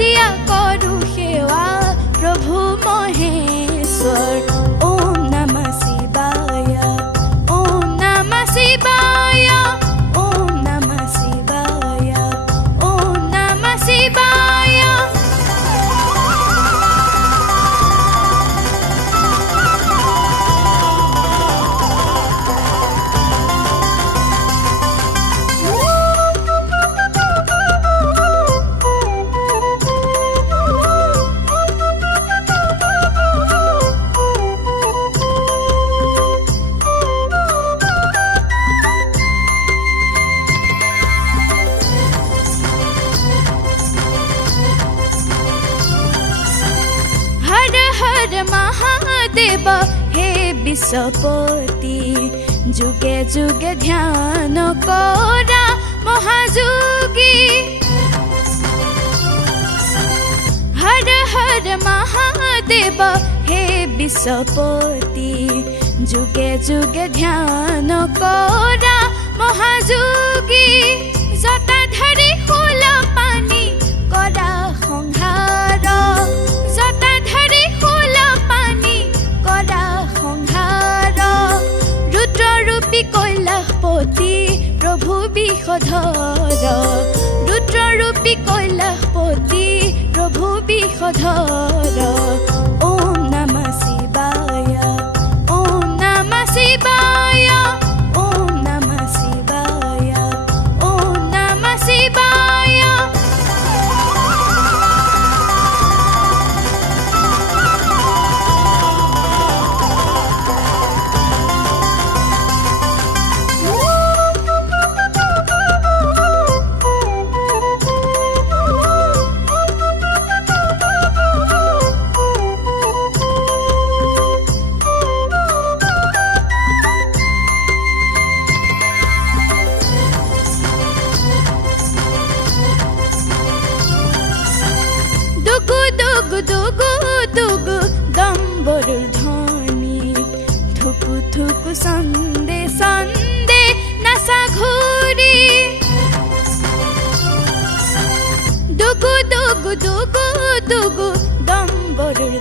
দিয়া কৰো সেৱা প্ৰভু মহেশ্বৰ ওম নমঃ শিৱায় ওম নমঃ শিৱায় ওম নমঃ শিৱায় ওম নমঃ শিৱায় महादेव हे विश्वपति जुगे जुगे ध्यान करा महाजुगी हर हर महादेव हे विश्वपति जुगे जुगे ध्यान करा महाजुगी जटाधारी फूल पानी करा संहार जटाधारी फूल पानी करा संहार रुद्ररूपी কৈলাশপতি प्रभु বিষধর रुद्ररूपी কৈলাশপতি प्रभु বিষধর ओम नमः शिवाय ओम नमः शिवाय ओम नमः शिवाय ओम नमः शिवाय দুগু দুগু দুগু দুগু দম্বরুর ধ্বনি থুকু থুকু সন্দে সন্দে নাসা ঘুরি দুগু দুগু দুগু দুগু দম্বরুর